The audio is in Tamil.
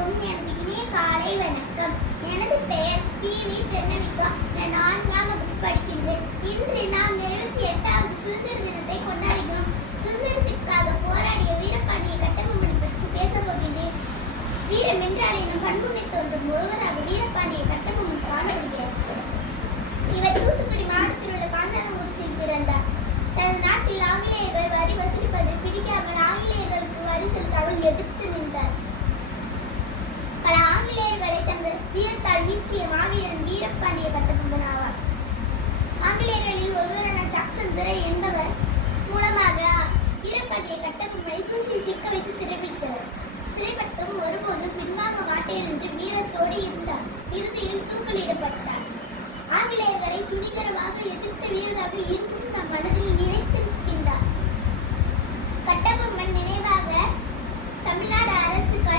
அனைவருக்கும் எனது இனிய காலை வணக்கம். எனது பெயர் பி.வி. பிரணவிகா. நான் 4ஆம் வகுப்பு படிக்கின்றேன். இன்று நாம் 78வது சுதந்திர தினத்தை கொண்டாடுகிறோம். சுதந்திரத்திற்காக போராடிய வீரபாண்டிய கட்டபொம்மனை பற்றி பேசப் போகின்றேன். வீரம் என்றாலே நம் கண்முன்னே தோன்றும் ஒருவராக வீரபாண்டிய கட்டபொம்மன் காணப்படுகிறார். இவர் தூத்துக்குடி மாவட்டத்தில் உள்ள காஞ்சாலங்குறிச்சியில் பிறந்தார். தனது நாட்டில் ஆங்கிலேயர்கள் வரி வசூலிப்பது பிடிக்காமல் ஆங்கிலேயர்களுக்கு வரி செலுத்தாமல் எதிர்த்து நின்றார். பல ஆங்கிலேயர்களை தனது வீரத்தால் வீழ்த்திய மாவீரன் வீரபாண்டிய கட்டபொம்மன் ஆவார். ஆங்கிலேயர்களில் ஒருவரான ஜாக்சன் துரை என்பவர் மூலமாக வீரபாண்டிய கட்டபொம்மனை சூழ்ச்சியில் சிக்க வைத்து சிறைப்பிடித்தவர். சிறைப்பட்டும் ஒருபோதும் பின்வாங்க மாட்டேன் என்று வீரத்தோடு இருந்தார். இறுதியில் தூக்கிலிடப்பட்டார். ஆங்கிலேயர்களை துணிகரமாக எதிர்த்த வீரராக இன்றும் நம் மனதில் நினைத்து நிற்கின்றார். கட்டபொம்மன் நினைவாக தமிழ்நாடு